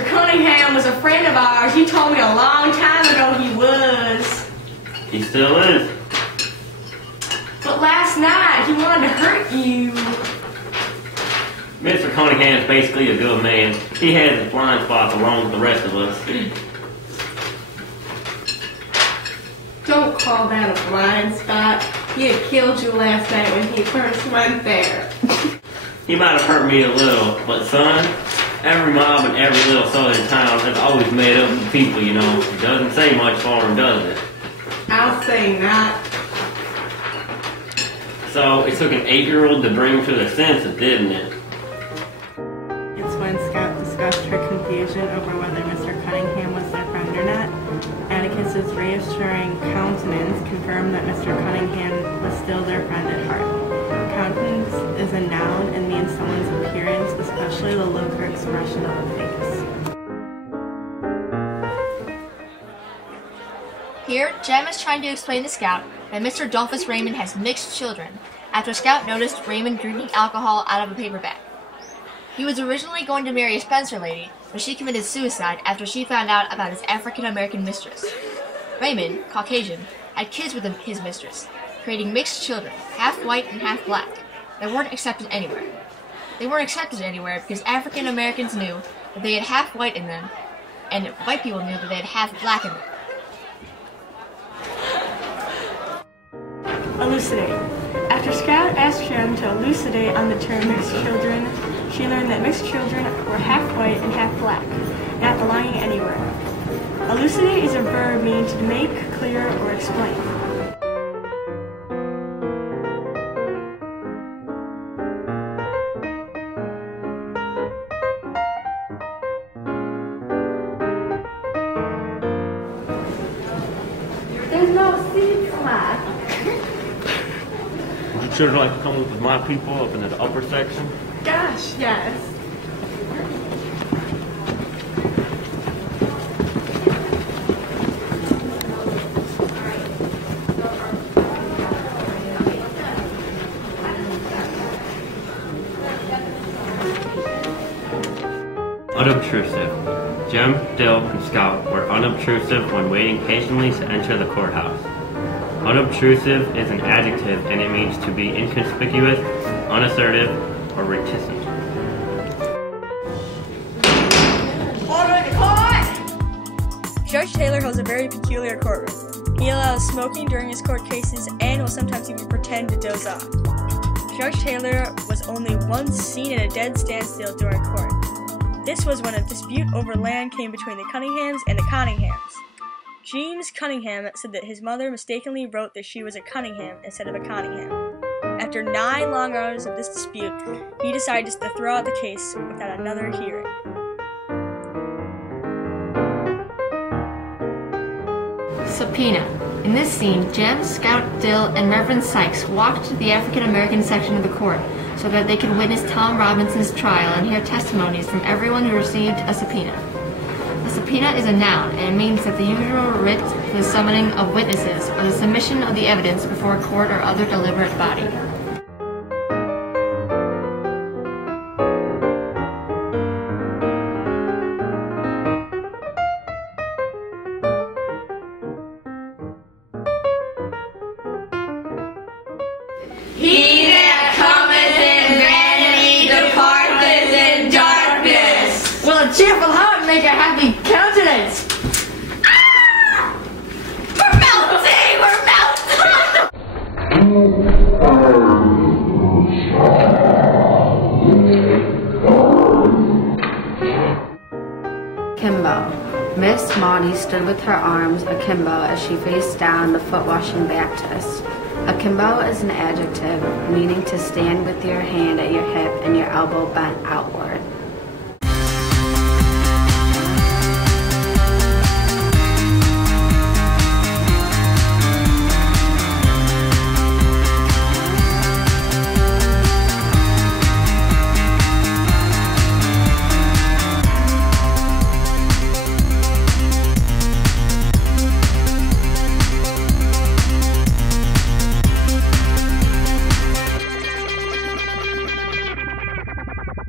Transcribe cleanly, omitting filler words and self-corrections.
Mr. Cunningham was a friend of ours. You told me a long time ago he was. He still is. But last night, he wanted to hurt you. Mr. Cunningham's basically a good man. He has his blind spots along with the rest of us. Don't call that a blind spot. He had killed you last night when he first went there. He might have hurt me a little, but son, every mob in every little southern town is always made up of people, you know. It doesn't say much for him, does it? I'll say not. So, it took an 8-year-old to bring him to their senses, didn't it? It's when Scout discussed her confusion over whether Mr. Cunningham was their friend or not. Atticus's reassuring countenance confirmed that Mr. Cunningham was still their friend at heart. Countenance is a noun and means someone's appearance, especially the look or expression of a face. Here, Jem is trying to explain to Scout that Mr. Dolphus Raymond has mixed children, after Scout noticed Raymond drinking alcohol out of a paper bag. He was originally going to marry a Spencer lady, but she committed suicide after she found out about his African-American mistress. Raymond, Caucasian, had kids with his mistress, creating mixed children, half white and half black. They weren't accepted anywhere. They weren't accepted anywhere because African-Americans knew that they had half white in them, and white people knew that they had half black in them. Elucidate. After Scout asked Jem to elucidate on the term mixed children, she learned that mixed children were half white and half black, not belonging anywhere. Elucidate is a verb meaning to make, clear, or explain. There's no seats left. Would you sure like to come with my people up in the upper section? Gosh, yes. Unobtrusive. Jem, Dill, and Scout were unobtrusive when waiting patiently to enter the courthouse. Unobtrusive is an adjective and it means to be inconspicuous, unassertive, or reticent. Order in the court! Judge Taylor holds a very peculiar courtroom. He allows smoking during his court cases and will sometimes even pretend to doze off. Judge Taylor was only once seen at a dead standstill during court. This was when a dispute over land came between the Cunninghams and the Conninghams. James Cunningham said that his mother mistakenly wrote that she was a Cunningham instead of a Conningham. After 9 long hours of this dispute, he decided just to throw out the case without another hearing. Subpoena. In this scene, Jem, Scout, Dill, and Reverend Sykes walked to the African-American section of the court so that they could witness Tom Robinson's trial and hear testimonies from everyone who received a subpoena. A subpoena is a noun, and it means that the usual writ for the summoning of witnesses or the submission of the evidence before a court or other deliberate body. He that cometh in vanity departeth in darkness. Will a cheerful heart make a happy countenance? Ah! We're melting! We're melting! Kimbo. Miss Maudie stood with her arms akimbo as she faced down the foot-washing Baptist. Akimbo is an adjective meaning to stand with your hand at your hip and your elbow bent outward.